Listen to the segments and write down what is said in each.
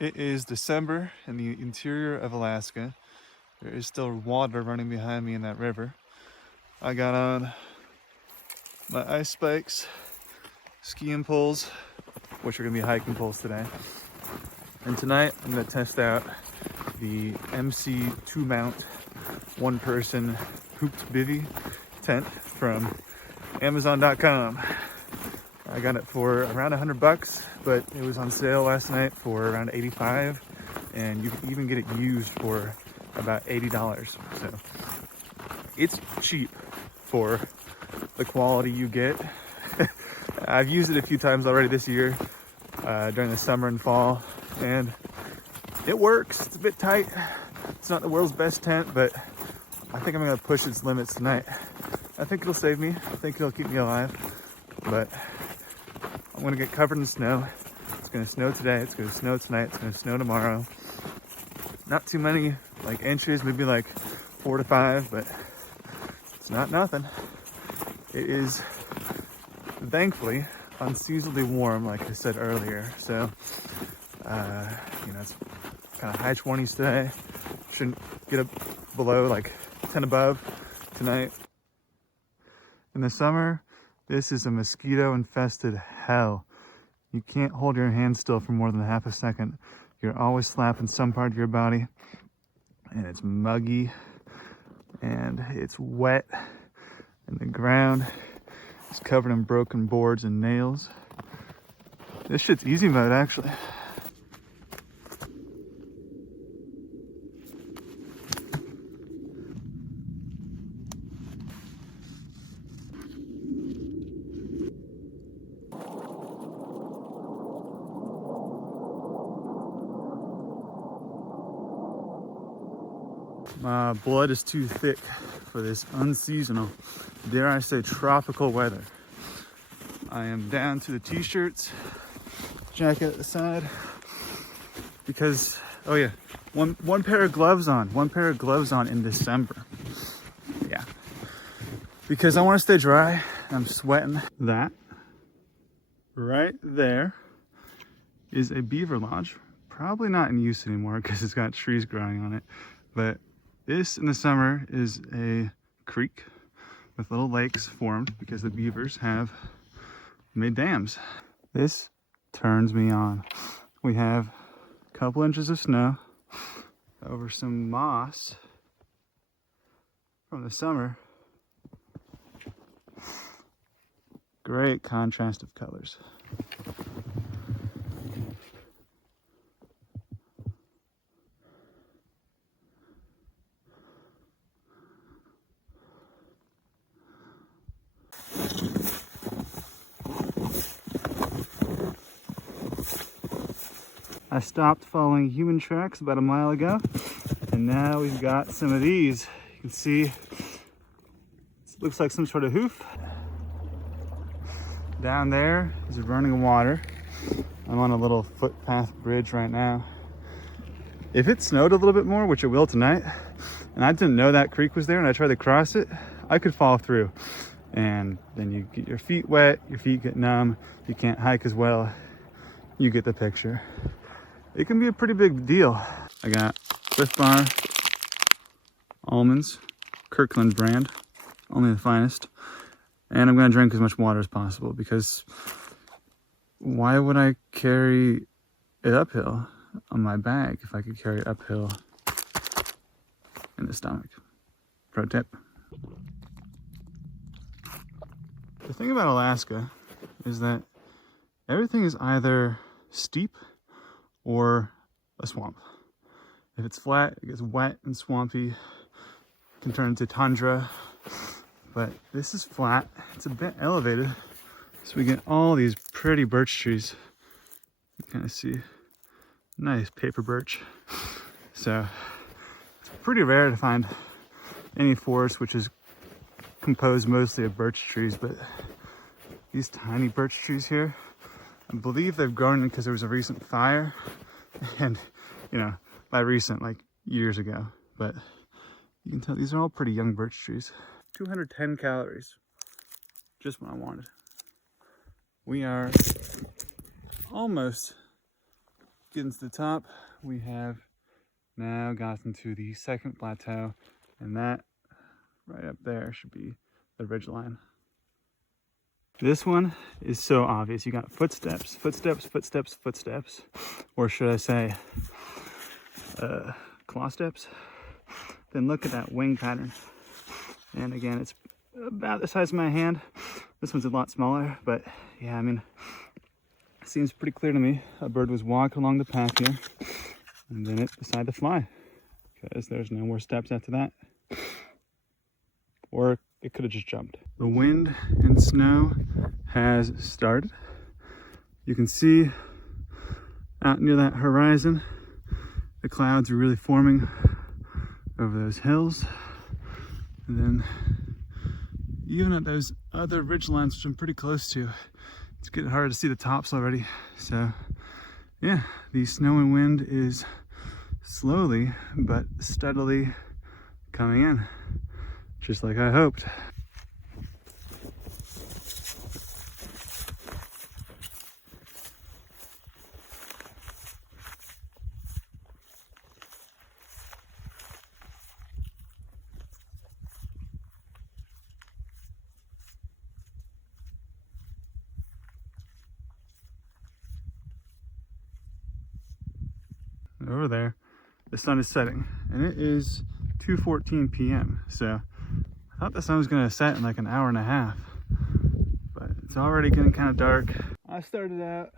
It is December in the interior of Alaska. There is still water running behind me in that river. I got on my ice spikes, skiing poles, which are gonna be hiking poles today. And tonight I'm gonna test out the MC TOMOUNT one-person hooped bivy tent from Amazon.com. I got it for around $100, but it was on sale last night for around $85, and you can even get it used for about $80. So it's cheap for the quality you get. I've used it a few times already this year during the summer and fall, and it works. It's a bit tight. It's not the world's best tent, but I think I'm gonna push its limits tonight. I think it'll save me. I think it'll keep me alive, but I'm gonna get covered in snow. It's gonna snow today, it's gonna snow tonight, it's gonna snow tomorrow. Not too many like inches, maybe like 4 to 5, but it's not nothing. It is thankfully unseasonably warm, like I said earlier. So, it's kind of high 20s today. Shouldn't get up below like 10 above tonight. In the summer, this is a mosquito infested hell. You can't hold your hand still for more than half a second. You're always slapping some part of your body, and it's muggy and it's wet, and the ground is covered in broken boards and nails. This shit's easy mode, actually. My blood is too thick for this unseasonal, dare I say, tropical weather. I am down to the t-shirts, jacket at the side, because, oh yeah, one pair of gloves on, in December. Yeah, because I want to stay dry, and I'm sweating. That right there is a beaver lodge. Probably not in use anymore because it's got trees growing on it, but this in the summer is a creek with little lakes formed because the beavers have made dams. This turns me on. We have a couple inches of snow over some moss from the summer. Great contrast of colors. I stopped following human tracks about a mile ago, and now we've got some of these. You can see it looks like some sort of hoof. Down there is running water. I'm on a little footpath bridge right now. If it snowed a little bit more, which it will tonight, and I didn't know that creek was there and I tried to cross it, I could fall through. And then you get your feet wet, your feet get numb, you can't hike as well. You get the picture. It can be a pretty big deal. I got Cliff Bar almonds, Kirkland brand, only the finest. And I'm gonna drink as much water as possible because why would I carry it uphill on my bag if I could carry it uphill in the stomach? Pro tip. The thing about Alaska is that everything is either steep or a swamp. If it's flat, it gets wet and swampy, can turn into tundra. But this is flat, it's a bit elevated, so we get all these pretty birch trees. You kind of see nice paper birch. So it's pretty rare to find any forest which is composed mostly of birch trees, but these tiny birch trees here, I believe they've grown because there was a recent fire, and by recent, like years ago, but you can tell these are all pretty young birch trees. 210 calories, just what I wanted. We are almost Getting to the top, we have now gotten to the second plateau, and that right up there should be the ridge line. This one is so obvious. You got footsteps, footsteps, footsteps, footsteps, or should I say claw steps. Then look at that wing pattern. And again, it's about the size of my hand. This one's a lot smaller, but yeah, I mean, it seems pretty clear to me. A bird was walking along the path here, and then it decided to fly because there's no more steps after that. Or it could have just jumped. The wind and snow has started. You can see out near that horizon, the clouds are really forming over those hills. And then even at those other ridge lines, which I'm pretty close to, it's getting hard to see the tops already. So yeah, the snow and wind is slowly but steadily coming in, just like I hoped. Over there, the sun is setting, and it is 2:14 p.m. So I thought the sun was going to set in like an hour and a half, but it's already getting kind of dark. I started out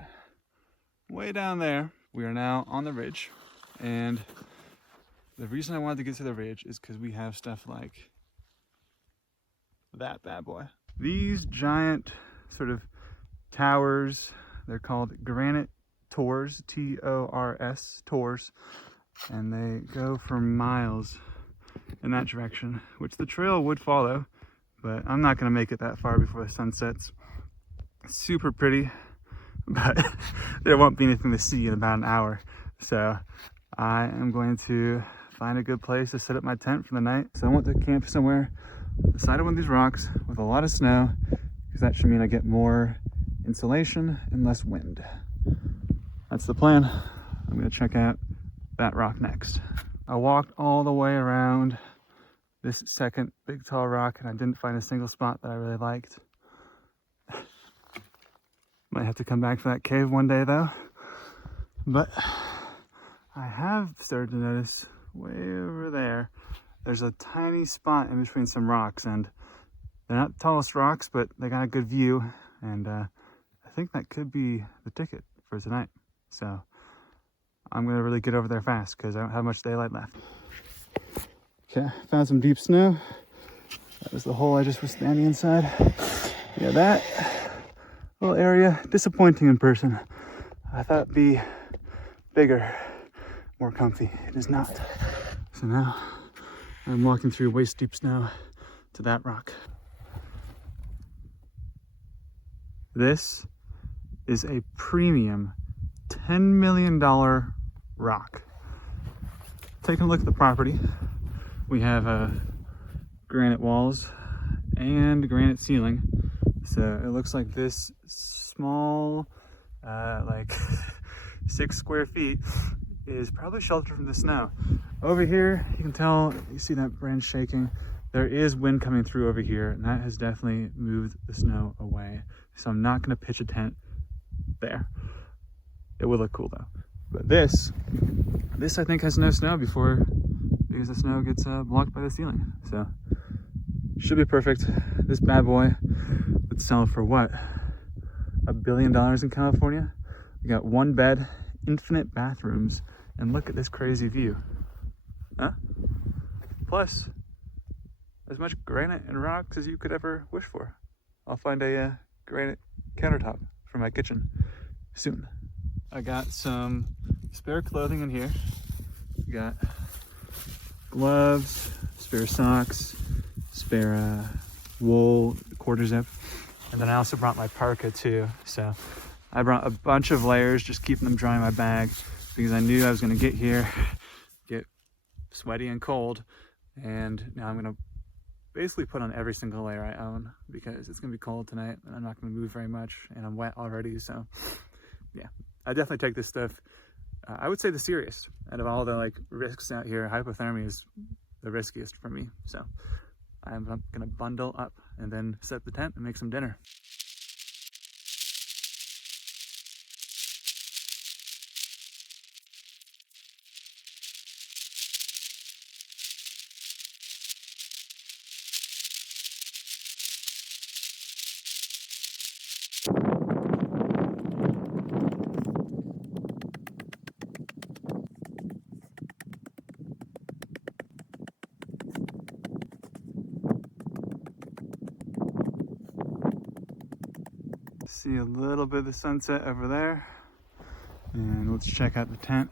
way down there. We are now on the ridge, and the reason I wanted to get to the ridge is because we have stuff like that bad boy. These giant sort of towers, they're called granite tors, T-O-R-S, tors, and they go for miles in that direction, which the trail would follow, but I'm not going to make it that far before the sun sets. Super pretty, but there won't be anything to see in about an hour, so I am going to find a good place to set up my tent for the night. So I want to camp somewhere on the side of one of these rocks with a lot of snow, because that should mean I get more insulation and less wind. That's the plan. I'm gonna check out that rock next. I walked all the way around this second big tall rock, and I didn't find a single spot that I really liked. Might have to come back for that cave one day though. But I have started to notice way over there, there's a tiny spot in between some rocks, and they're not the tallest rocks, but they got a good view, and I think that could be the ticket for tonight. So I'm gonna really get over there fast because I don't have much daylight left. Okay, found some deep snow. That was the hole I just was standing inside. Yeah, that little area, disappointing in person. I thought it'd be bigger, more comfy. It is not. So now I'm walking through waist deep snow to that rock. This is a premium $10 million rock. Taking a look at the property, we have granite walls and granite ceiling. So it looks like this small, like 6 square feet is probably sheltered from the snow. Over here, you can tell, you see that branch shaking. There is wind coming through over here, and that has definitely moved the snow away. So I'm not gonna pitch a tent there. It would look cool though. But this I think has no snow because the snow gets blocked by the ceiling. So should be perfect. This bad boy would sell for what? $1 billion in California? We got 1 bed, infinite bathrooms, and look at this crazy view. Huh? Plus, as much granite and rocks as you could ever wish for. I'll find a granite countertop for my kitchen soon. I got some spare clothing in here. Got gloves, spare socks, spare wool quarter zip, and then I also brought my parka too. So I brought a bunch of layers, just keeping them dry in my bag, because I knew I was going to get here, get sweaty and cold, and now I'm going to basically put on every single layer I own, because it's going to be cold tonight and I'm not going to move very much, and I'm wet already. So yeah, I definitely take this stuff I would say the serious. Out of all the like risks out here, hypothermia is the riskiest for me. So I'm gonna bundle up and then set up the tent and make some dinner. See a little bit of the sunset over there, and let's check out the tent.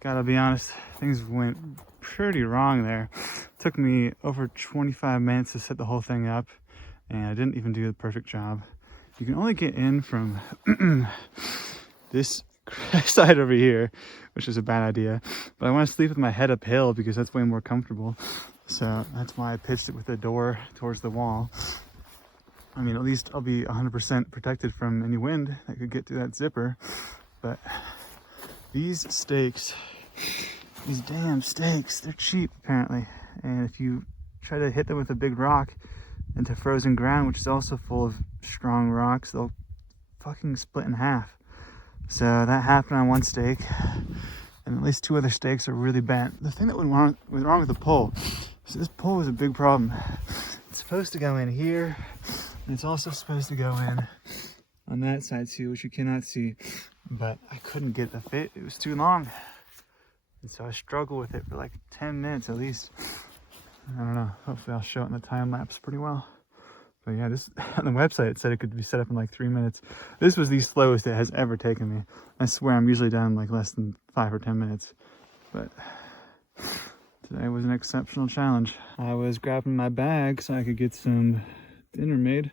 Gotta be honest, things went pretty wrong there. It took me over 25 minutes to set the whole thing up, and I didn't even do the perfect job. You can only get in from this side over here, which is a bad idea, but I want to sleep with my head uphill because that's way more comfortable. So that's why I pitched it with the door towards the wall. I mean, at least I'll be 100% protected from any wind that could get through that zipper. But these stakes, these damn stakes, they're cheap apparently. And if you try to hit them with a big rock into frozen ground, which is also full of strong rocks, they'll fucking split in half. So that happened on one stake, and at least 2 other stakes are really bent. The thing that went wrong with the pole, so this pole was a big problem. It's supposed to go in here, and it's also supposed to go in on that side too, which you cannot see, but I couldn't get the fit. It was too long. And so I struggled with it for like 10 minutes at least. I don't know, hopefully I'll show it in the time lapse pretty well. But yeah, this on the website it said it could be set up in like 3 minutes. This was the slowest it has ever taken me. I swear I'm usually done in like less than 5 or 10 minutes. But today was an exceptional challenge. I was grabbing my bag so I could get some dinner made,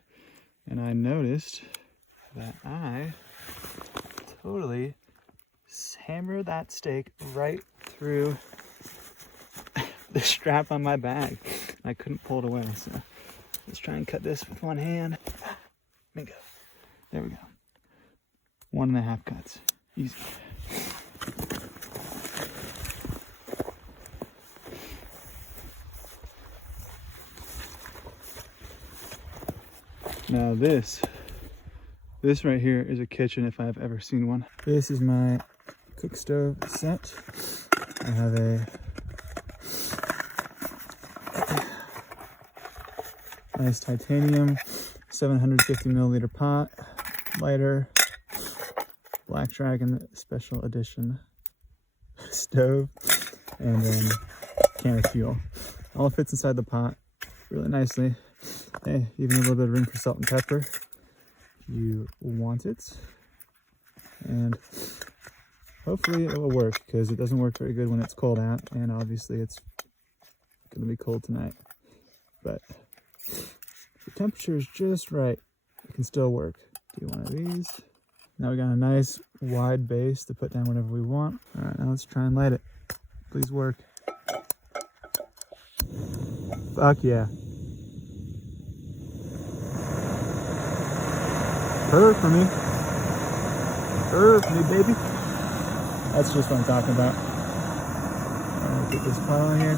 and I noticed that I totally hammered that steak right through the strap on my bag. I couldn't pull it away, so let's try and cut this with one hand. Bingo. There we go. 1.5 cuts. Easy. Now this right here is a kitchen if I've ever seen one. This is my cook stove set. I have a nice titanium 750 milliliter pot, lighter, Black Dragon special edition stove, and then can of fuel. All fits inside the pot really nicely. Hey, even a little bit of room for salt and pepper if you want it. And hopefully it will work, because it doesn't work very good when it's cold out, and obviously it's going to be cold tonight. But if the temperature is just right, it can still work. Do one of these. Now we got a nice wide base to put down whenever we want. All right, now let's try and light it. Please work. Fuck yeah. Purr for me. Purr for me, baby. That's just what I'm talking about. All right, get this pile in here.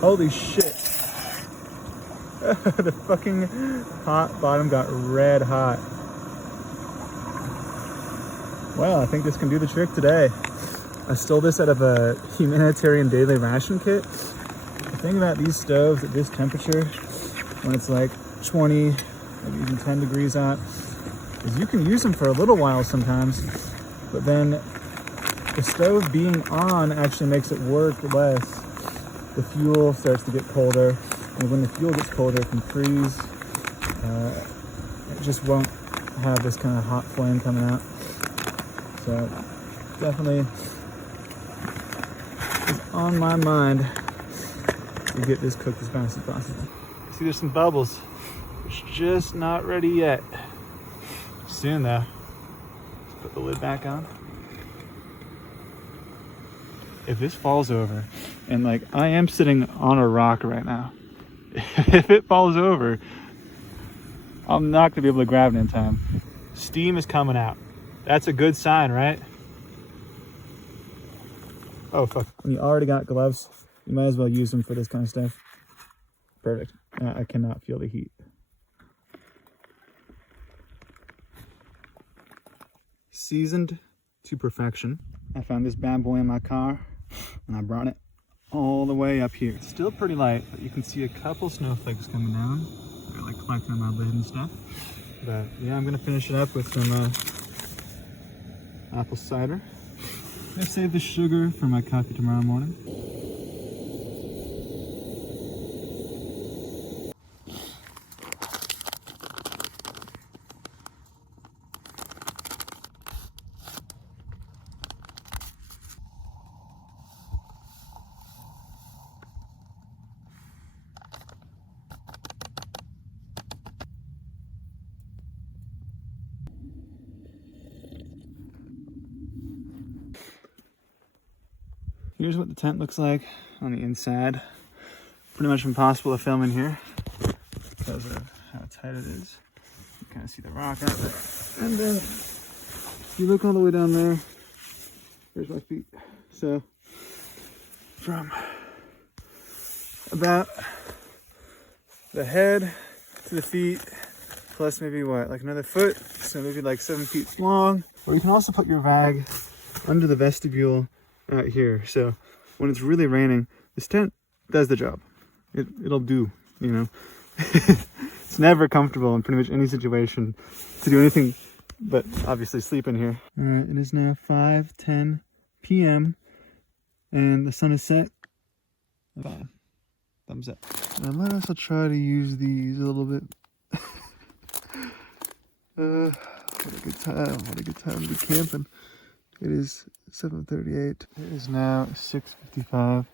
Holy shit. The fucking hot bottom got red hot. Well, I think this can do the trick today. I stole this out of a humanitarian daily ration kit. The thing about these stoves at this temperature, when it's like 20, maybe even 10 degrees out, is you can use them for a little while sometimes, but then the stove being on actually makes it work less. The fuel starts to get colder, and when the fuel gets colder, it can freeze. It just won't have this kind of hot flame coming out. So definitely is on my mind to get this cooked as fast as possible. See, there's some bubbles. It's just not ready yet. Soon though. Let's put the lid back on. If this falls over, and like I am sitting on a rock right now, if it falls over, I'm not gonna be able to grab it in time. Steam is coming out. That's a good sign, right? Oh, fuck. When you already got gloves, you might as well use them for this kind of stuff. Perfect. I cannot feel the heat. Seasoned to perfection. I found this bad boy in my car and I brought it all the way up here. It's still pretty light, but you can see a couple snowflakes coming down. They're like collecting on my lid and stuff. But yeah, I'm gonna finish it up with some apple cider. I saved the sugar for my coffee tomorrow morning. Here's what the tent looks like on the inside. Pretty much impossible to film in here because of how tight it is. You kind of see the rock out there. And then if you look all the way down there, there's my feet. So from about the head to the feet, plus maybe what, like another foot, so maybe like 7 feet long. Or you can also put your bag under the vestibule out here. So when it's really raining, this tent does the job. It'll do, you know. It's never comfortable in pretty much any situation to do anything but obviously sleep in here. All right, it is now 5:10 p.m. and the sun is set. Fine. Thumbs up. I might also try to use these a little bit. What a good time. What a good time to be camping. It is 7:38. It is now 6:55.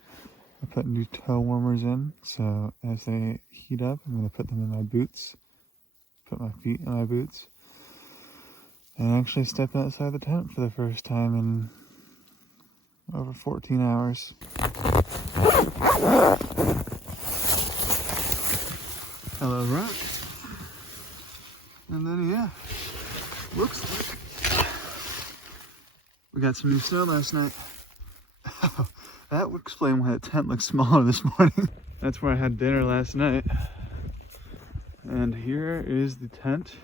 I put new toe warmers in, so as they heat up, I'm going to put them in my boots. Put my feet in my boots. And actually step outside the tent for the first time in over 14 hours. Hello, rock. And then, yeah, looks like we got some new snow last night. That would explain why the tent looks smaller this morning. That's where I had dinner last night. And here is the tent.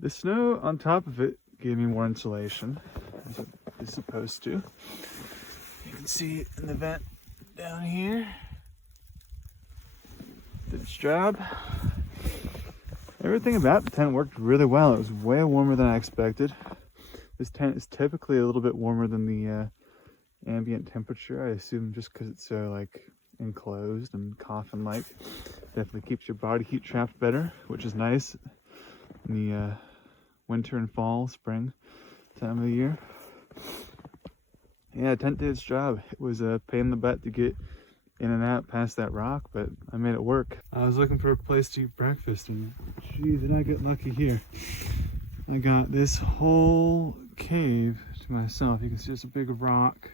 The snow on top of it gave me more insulation, as it is supposed to. You can see in the vent down here. Did its job. Everything about the tent worked really well. It was way warmer than I expected. This tent is typically a little bit warmer than the ambient temperature, I assume, just because it's so like enclosed and coffin-like. Definitely keeps your body heat trapped better, which is nice in the winter and fall, spring time of the year. Yeah, tent did its job. It was a pain in the butt to get in and out past that rock, but I made it work. I was looking for a place to eat breakfast, and geez, did I get lucky here. I got this whole cave to myself. You can see it's a big rock,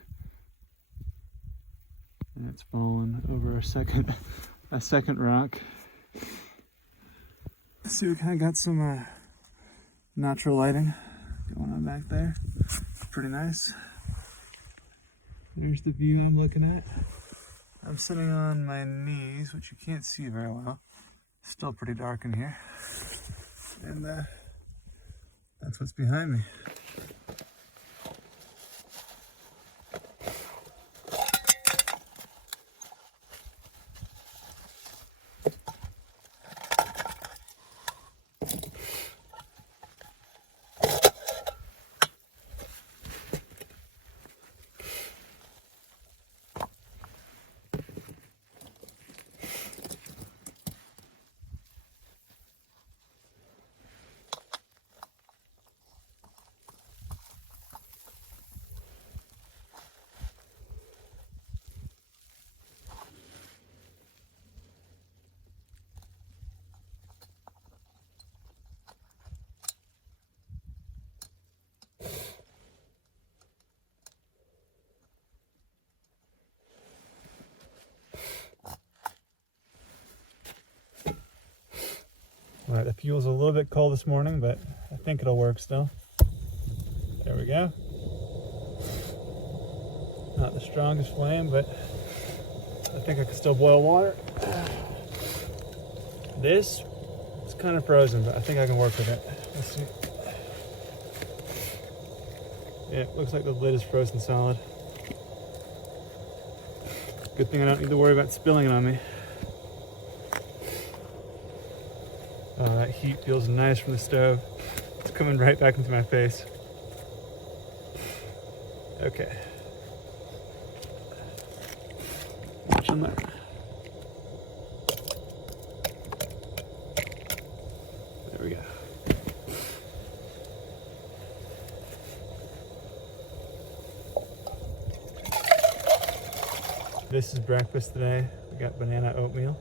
and it's fallen over a second rock. See, we kind of got some natural lighting going on back there. Pretty nice. There's the view I'm looking at. I'm sitting on my knees, which you can't see very well. Still pretty dark in here. And that's what's behind me. The fuel's a little bit cold this morning, but I think it'll work still. There we go. Not the strongest flame, but I think I can still boil water. This is kind of frozen, but I think I can work with it. Let's see. Yeah, it looks like the lid is frozen solid. Good thing I don't need to worry about spilling it on me. Oh, that heat feels nice from the stove. It's coming right back into my face. Okay. Watch on that. There we go. This is breakfast today. We got banana oatmeal.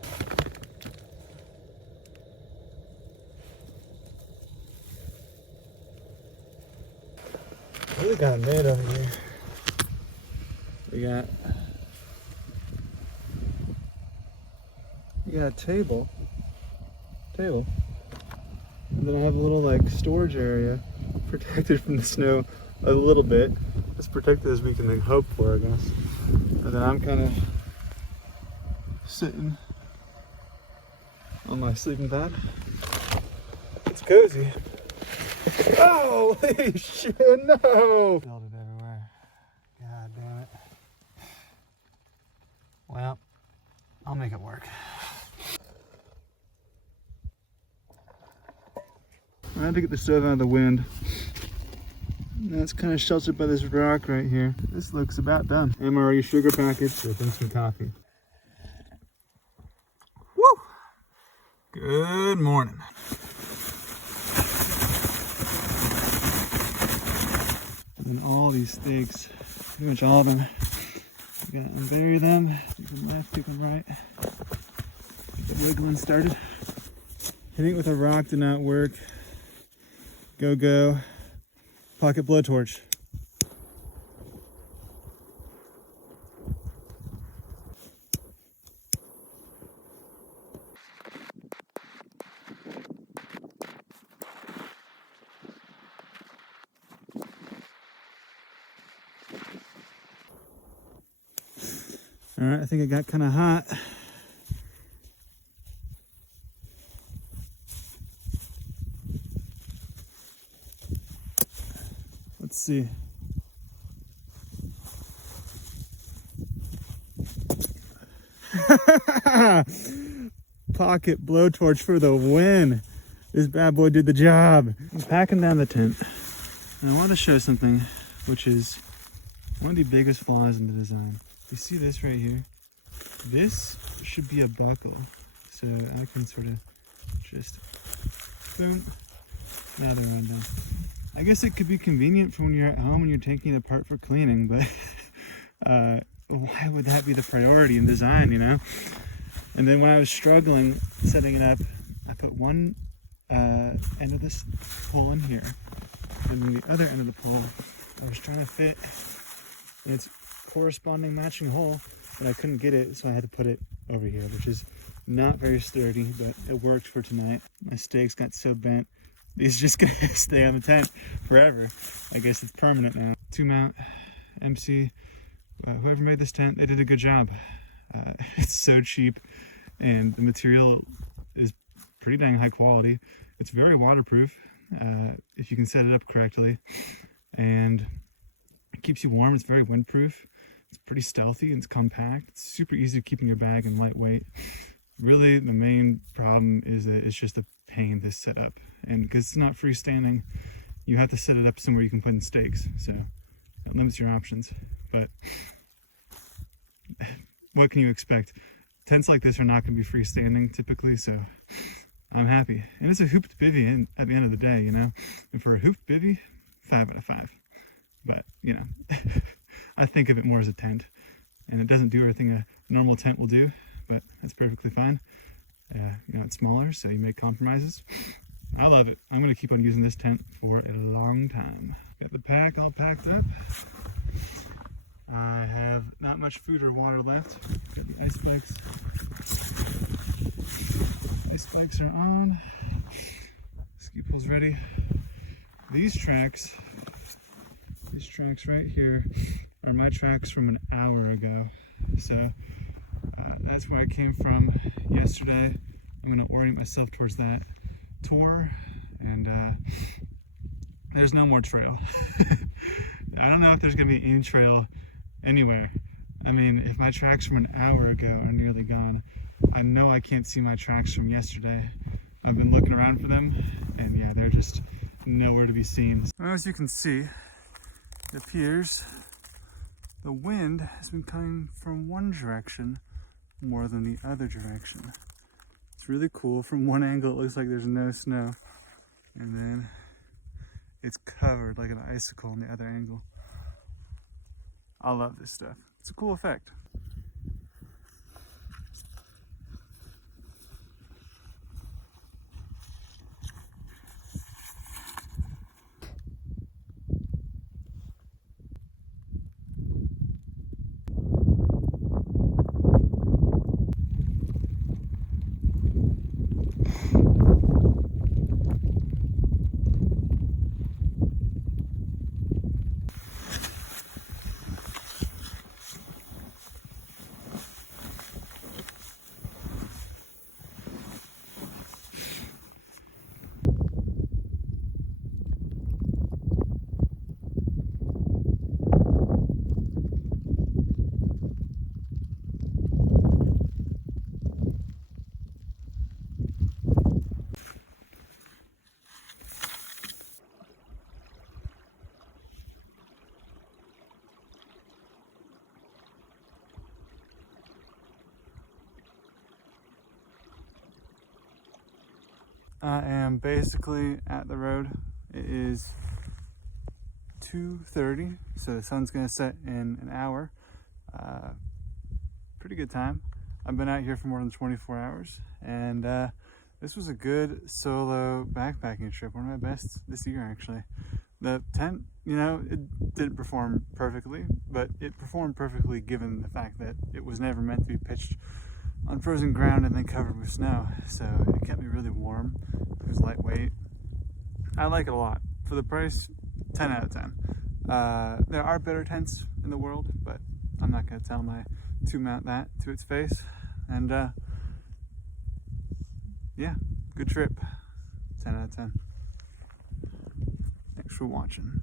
What do we got made over here? We got a table. And then I have a little like storage area protected from the snow a little bit. As protected as we can hope for, I guess. And then I'm kind of sitting on my sleeping pad. It's cozy. Oh, holy shit, no! Spilled it everywhere. God damn it. Well, I'll make it work. I had to get the stove out of the wind. That's kind of sheltered by this rock right here. This looks about done. MRE sugar packets with instant coffee. Woo! Good morning. And then all these steaks, pretty much all of them. You gotta unbury them, take them left, take them right. Get the wiggling started. Hitting it with a rock did not work. Go. Pocket blowtorch. All right, I think it got kind of hot. Let's see. Pocket blowtorch for the win. This bad boy did the job. I'm packing down the tent. And I want to show something, which is one of the biggest flaws in the design. You see this right here? This should be a buckle. So I can sort of just, boom. Now they're run down. I guess it could be convenient for when you're at home and you're taking it apart for cleaning, but why would that be the priority in design, you know? And then when I was struggling setting it up, I put one end of this pole in here, and then the other end of the pole I was trying to fit in its corresponding matching hole, but I couldn't get it, so I had to put it over here, which is not very sturdy, but it worked for tonight. My stakes got so bent, these are just gonna stay on the tent forever. I guess it's permanent now. TOMOUNT, MC, whoever made this tent, they did a good job. It's so cheap, and the material is pretty dang high quality. It's very waterproof if you can set it up correctly, and it keeps you warm. It's very windproof. It's pretty stealthy and it's compact. It's super easy to keep in your bag and lightweight. Really, the main problem is that it's just a pain to set up, and because it's not freestanding, you have to set it up somewhere you can put in stakes, so it limits your options. But what can you expect? Tents like this are not going to be freestanding typically, so I'm happy. And it's a hooped bivy at the end of the day, you know? And for a hooped bivy, 5 out of 5. But, you know, I think of it more as a tent. And it doesn't do everything a normal tent will do, but that's perfectly fine. You know, it's smaller, so you make compromises. I love it. I'm going to keep on using this tent for a long time. Got the pack all packed up. I have not much food or water left. Got the ice spikes. Ice bikes are on. Ski pole's ready. These tracks right here are my tracks from an hour ago. So that's where I came from yesterday. I'm gonna orient myself towards that tour, and there's no more trail. I don't know if there's gonna be any trail anywhere. I mean, if my tracks from an hour ago are nearly gone, I know I can't see my tracks from yesterday. I've been looking around for them, and yeah, they're just nowhere to be seen. As you can see, it appears the wind has been coming from one direction more than the other direction. It's really cool. From one angle, it looks like there's no snow, and then it's covered like an icicle on the other angle. I love this stuff. It's a cool effect. I am basically at the road. It is 2:30, so the sun's gonna set in an hour. Pretty good time. I've been out here for more than 24 hours, and this was a good solo backpacking trip. One of my best this year, actually. The tent, you know, it didn't perform perfectly, but it performed perfectly given the fact that it was never meant to be pitched on frozen ground and then covered with snow. So it kept me really warm. It was lightweight. I like it a lot. For the price, 10 out of 10. There are better tents in the world, but I'm not going to tell my TOMOUNT that to its face. And yeah, good trip. 10 out of 10. Thanks for watching.